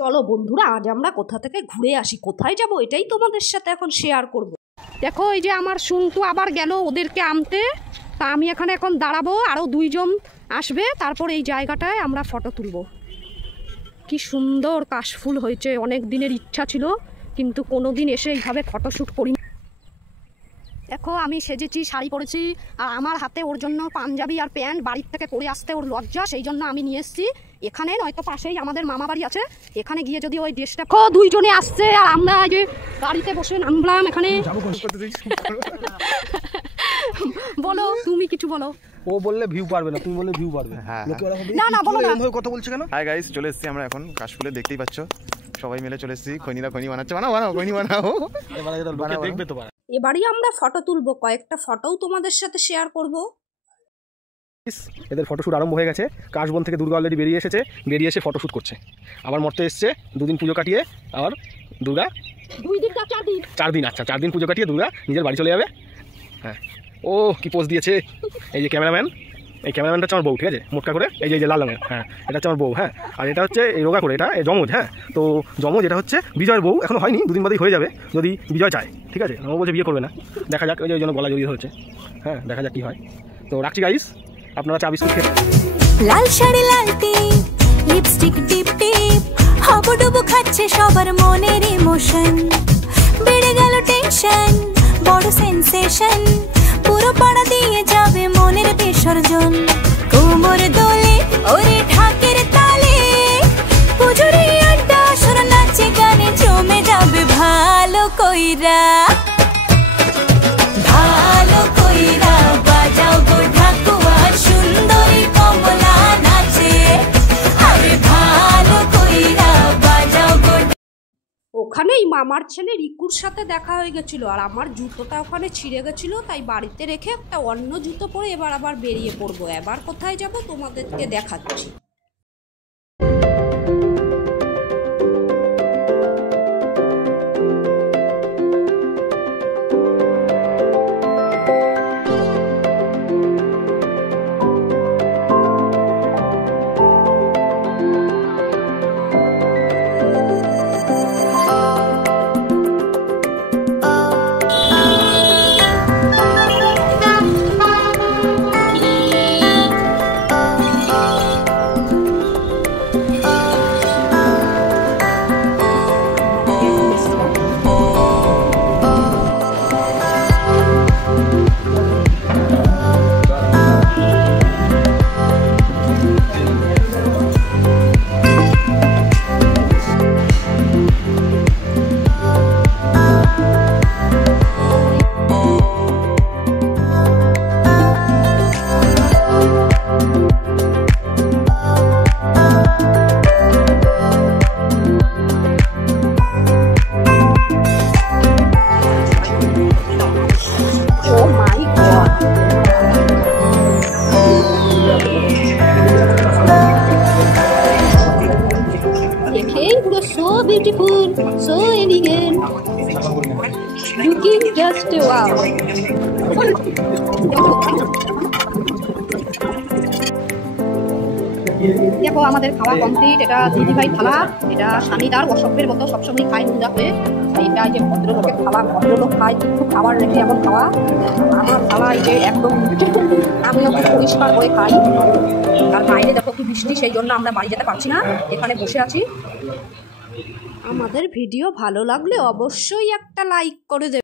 চলো বন্ধুরা, আজ আমরা কোথা থেকে ঘুরে আসি, কোথায় যাব এটাই তোমাদের সাথে এখন শেয়ার করব। দেখো এই যে আমার শুনতু আবার গেল ওদেরকে আনতে, তা আমি এখানে এখন দাঁড়াবো, আরও দুইজন আসবে, তারপর এই জায়গাটায় আমরা ফটো তুলব। কি সুন্দর কাশফুল হয়েছে, অনেক দিনের ইচ্ছা ছিল কিন্তু কোনো দিন এসে এইভাবে ফটোশ্যুট করি। দেখো আমি সেজেছি, শাড়ি পরেছি, আর আমার হাতে ওর জন্য পাঞ্জাবি আর প্যান্ট বাড়ির থেকে পরে আসতে ওর লজ্জা, সেই জন্য আমি নিয়ে এসেছি এখানে। নয়তো পাশেই আমাদের মামা বাড়ি আছে, এখানে গিয়ে যদি ওই ড্রেসটা দুইজনে আসছে আর আমরা যে গাড়িতে বসে নামলাম এখানে। বলো তুমি কিছু বলো। ও বললে ভিউ পারবে না, তুমি বললে ভিউ পারবে। না না বলো না, এমন কথা বলছো কেন? হাই গাইস, চলে এসেছি আমরা এখন কাশফুলে, দেখতেই পাচ্ছ সবাই মিলে চলে এসেছি। খৈনিরা খৈনি বানাচ্ছে, বানাও খৈনি বানাও, দেখবে তো। এবারই আমরা ফটো তুলবো, কয়েকটা ফটোও তোমাদের সাথে শেয়ার করব। এদের ফটোশ্যুট আরম্ভ হয়ে গেছে। কাশবন থেকে দুর্গা অলরেডি বেরিয়ে এসেছে, বেরিয়ে এসে ফটোশ্যুট করছে। আবার মরতে এসছে, দুদিন পুজো কাটিয়ে আবার দুর্গা 4 দিন। আচ্ছা 4 দিন পুজো কাটিয়ে দুর্গা নিজের বাড়ি চলে যাবে। হ্যাঁ, ও কি পোজ দিয়েছে। এই যে ক্যামেরাম্যান, এই ক্যামেরাম্যানটা হচ্ছে আমার বউ, ঠিক আছে, মোটকা করে। এই যে লাল রঙের, হ্যাঁ এটা হচ্ছে আমার বউ। হ্যাঁ, আর এটা হচ্ছে এই রোগা করে, এটা যমজ। হ্যাঁ, তো যমজ এটা হচ্ছে বিজয়ের বউ, এখন হয়নি, 2 দিন বাদেই হয়ে যাবে যদি বিজয় চায়, ঠিক আছে। ও বলছে বিয়ে করবে না, দেখা যাক, ওই জন্য গলা জড়িয়ে হচ্ছে। হ্যাঁ, দেখা যাক কী হয়। তো রাখছি গাইস, আপনারা চা বিস্কুট খেয়ে। লাল শাড়ি লাল টিপ, লিপস্টিক টিপ টিপ, হাবুডুবু খাচ্ছে সবার মনের ইমোশন। বেড়ে গেল টেনশন, বড় সেন্সেশন, পুরো পাড়া দিয়ে যাবে মনের বিসর্জন। কোমর দোলে ওরে ঢাকের তালে, পুজোরে আড্ডা সুর নাচে গানে জমে যাবে ভালো কইরা। ভালো কইরা বাজাও গো ঢাকুয়া, সুন্দরী কমলা নাচে, আরে ভালো কইরা বাজাও গো। ওখানেই মামার ছেলে রিকুর সাথে দেখা হয়ে গেছিল, আর আমার জুতোটা ওখানে ছিঁড়ে গেছিল, তাই বাড়িতে রেখে একটা অন্য জুতো পরে এবার আবার বেরিয়ে পড়বো। এবার কোথায় যাব তোমাদেরকে দেখাচ্ছি। So beautiful, so elegant, looking just wow. দেখো আমাদের খাওয়া কমপ্লিট। এটা দিদিভাই থালা, এটা স্বামীদার অসভ্যের মতো সবসময় খায় নোংরা হয়ে। এটা যে ভদ্রলোকের খাওয়া, ভদ্রলোক খায় কিন্তু খাবার রেখে এমন খাওয়া। আমার খাওয়া এই যে একদম আমিও খুব পরিষ্কার করে খাই। আর বাইরে দেখো কি বৃষ্টি, সেই জন্য আমরা বাড়ি যেতে পারছি না, এখানে বসে আছি। আমাদের ভিডিও ভালো লাগলে অবশ্যই একটা লাইক করে দেবে।